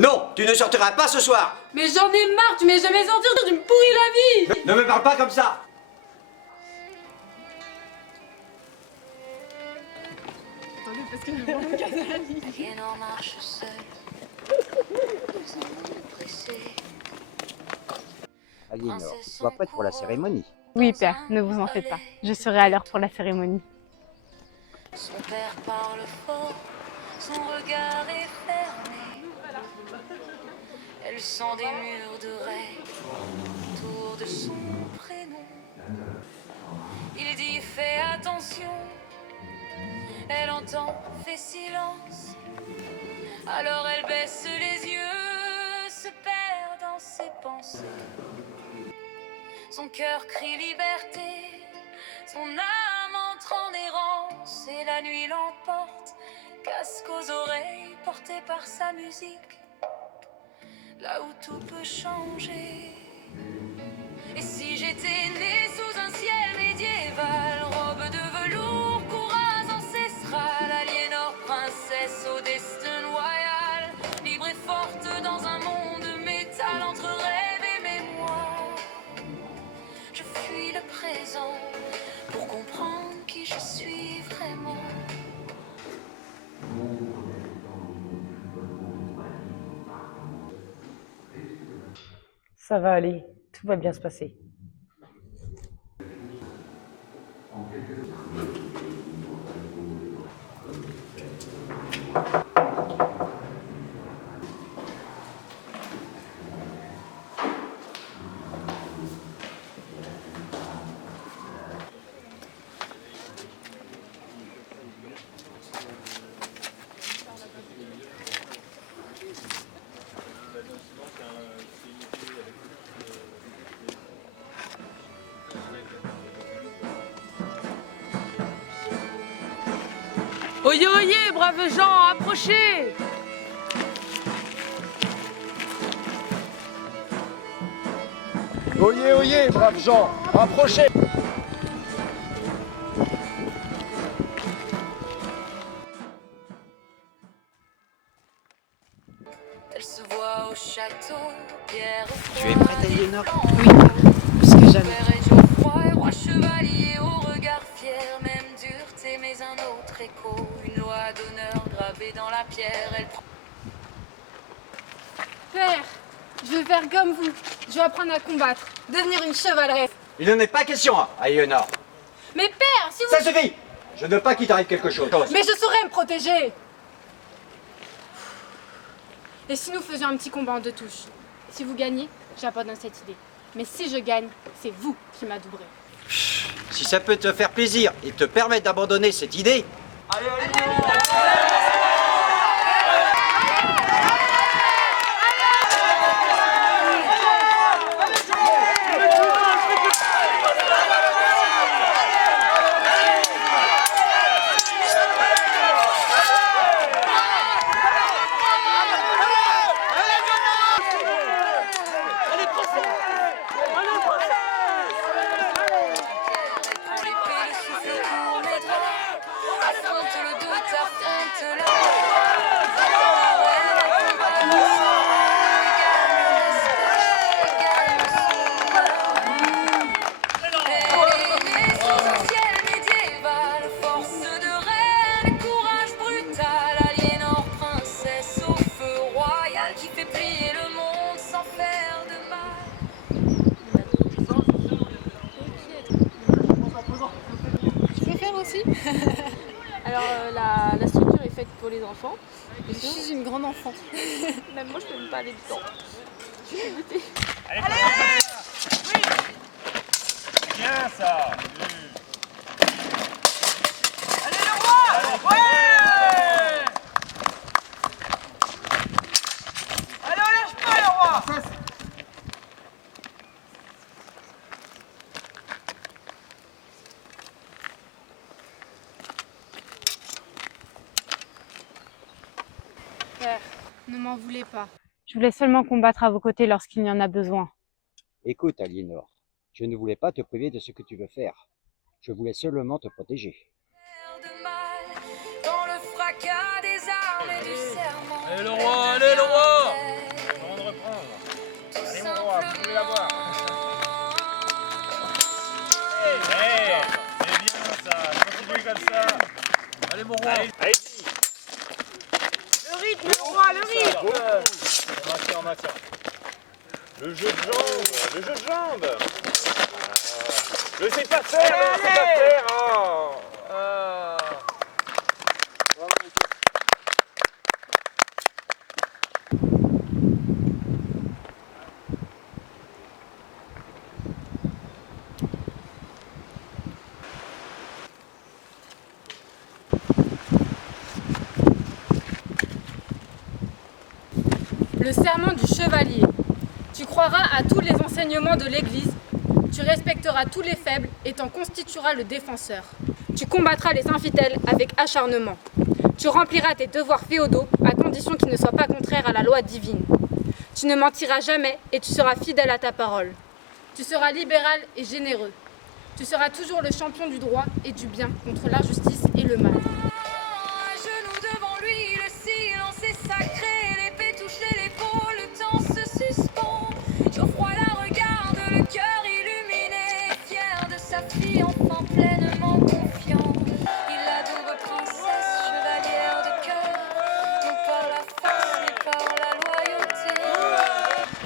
Non, tu ne sortiras pas ce soir. Mais j'en ai marre, tu m'as jamais sorti, tu me pourris la vie. Ne me parle pas comme ça. Attendez, parce que je vais me casser la vie. Aliénor marche seul, dans un monde pressé. Aliénor, sois prête pour la cérémonie. Oui, père, ne vous en faites pas. Je serai à l'heure pour la cérémonie. Son père parle fort, son regard est fermé. Elle sent des murs de rêve autour de son prénom. Il dit fais attention, elle entend, fait silence. Alors elle baisse les yeux, se perd dans ses pensées. Son cœur crie liberté, son âme entre en errance. Et la nuit l'emporte, casque aux oreilles, porté par sa musique. Là où tout peut changer. Et si j'étais née sous un ciel médiéval, robe de velours, courage ancestrale, Aliénor, princesse au destin loyal, libre et forte dans un monde métal entre rêve et mémoire. Je fuis le présent pour comprendre qui je suis vraiment. Ça va aller, tout va bien se passer. Oyez, oyez, braves gens, approchez. Oyez, oyez, braves gens, approchez! Elle se voit au château, pierre. Tu es prête, Aliénor? Oui, plus que jamais. Père et Geoffroy, roi chevalier au regard fier, même dureté mais un autre écho, une loi d'honneur gravée dans la pierre. Elle prend Père, je vais faire comme vous. Je vais apprendre à combattre, devenir une chevaleresse. Il n'en est pas question, hein, Aliénor. Mais père, si vous... Ça suffit. Je ne veux pas qu'il t'arrive quelque chose. Mais je saurais me protéger. Et si nous faisions un petit combat en deux touches? Si vous gagnez, j'abandonne cette idée. Mais si je gagne, c'est vous qui m'adouberez. Si ça peut te faire plaisir et te permettre d'abandonner cette idée... l'épée, le souffle pour mes droits. Affronte le doute, affronte la qui fait plier le monde sans faire de mal. Je peux faire aussi. Alors la structure est faite pour les enfants. Je suis une grande enfant. Même moi je peux même pas aller dedans. Je suis dégoûtée. Bien ça! Père, ne m'en voulez pas. Je voulais seulement combattre à vos côtés lorsqu'il y en a besoin. Écoute, Aliénor, je ne voulais pas te priver de ce que tu veux faire. Je voulais seulement te protéger. De mal, dans le fracas des armes et du serment. Allez le roi, allez le roi! Le jeu de jambes, le jeu de jambes. Je sais pas faire, je sais pas faire. Oh. Ah. Le serment du chevalier. Tu croiras à tous les enseignements de l'Église, tu respecteras tous les faibles et t'en constitueras le défenseur. Tu combattras les infidèles avec acharnement. Tu rempliras tes devoirs féodaux à condition qu'ils ne soient pas contraires à la loi divine. Tu ne mentiras jamais et tu seras fidèle à ta parole. Tu seras libéral et généreux. Tu seras toujours le champion du droit et du bien contre l'injustice et le mal. À genoux devant lui, le silence est sacré, l'épée touche l'épaule, le temps se suspend. Geoffroy la regarde, le cœur illuminé, fier de sa fille, enfant pleinement confiant. Il la double princesse, chevalière de cœur, non par la force mais par la loyauté.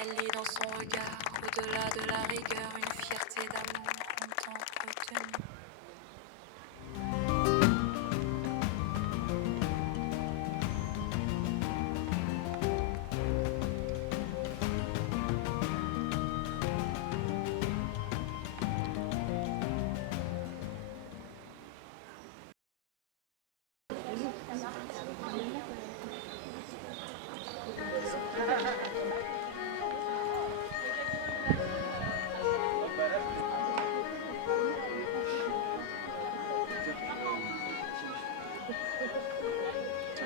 Elle lit dans son regard, au-delà de la rigueur, une fierté d'amour longtemps retenue.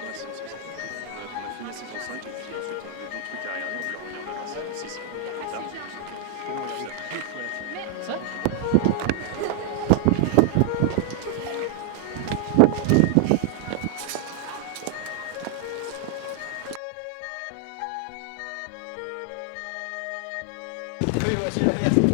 On a fini la saison 5 et puis ensuite on avait d'autres trucs à regarder, on devait revenir vers la saison 6. Oui, voici la mienne.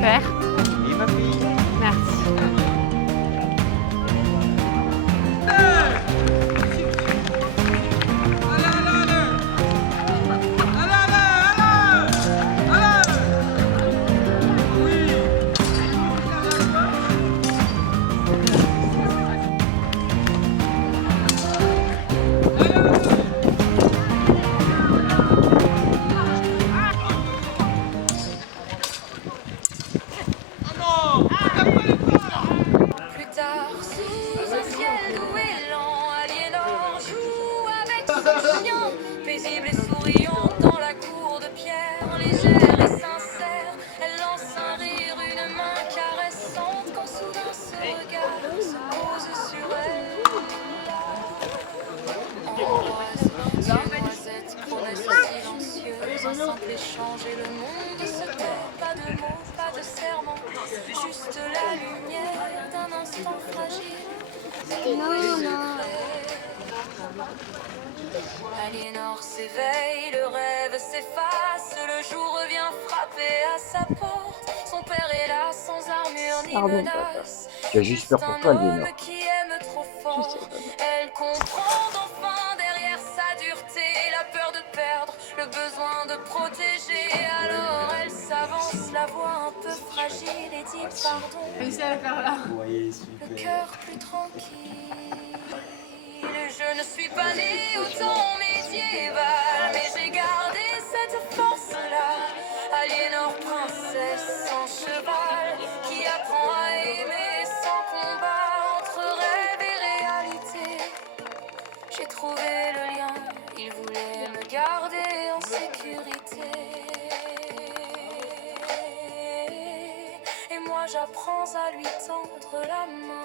Père, Oui, ma fille. merci. Plus tard, sous un ciel doux et lent, Aliénor joue avec son chien, paisible et souriant dans la cour de pierre, légère et sincère. Elle lance un rire, une main caressante, quand soudain ce regard se pose sur elle. Ambroise, noisette, promesse silencieuse, un simple échange et le monde se tait. Pas de mots, pas de serment, juste la lumière d'un instant fragile. Aliénor s'éveille, le rêve s'efface, le jour revient frapper à sa porte. Son père est là, sans armure ni menace. J'ai juste peur pour toi, C'est un Aliénor. homme qui aime trop fort. Elle comprend enfin derrière sa dureté la peur de perdre, le besoin de protéger. Alors elle s'avance, la voix un peu fragile. fragile et dit pardon. Réussi à la faire là. Ouais, Le super. cœur plus tranquille. Je ne suis pas née au temps médiéval, mais j'ai gardé cette force-là. Aliénor, princesse sans cheval, qui apprend à aimer sans combat entre rêve et réalité. J'ai trouvé le lien, il voulait me garder en sécurité. Et moi j'apprends à lui tendre la main.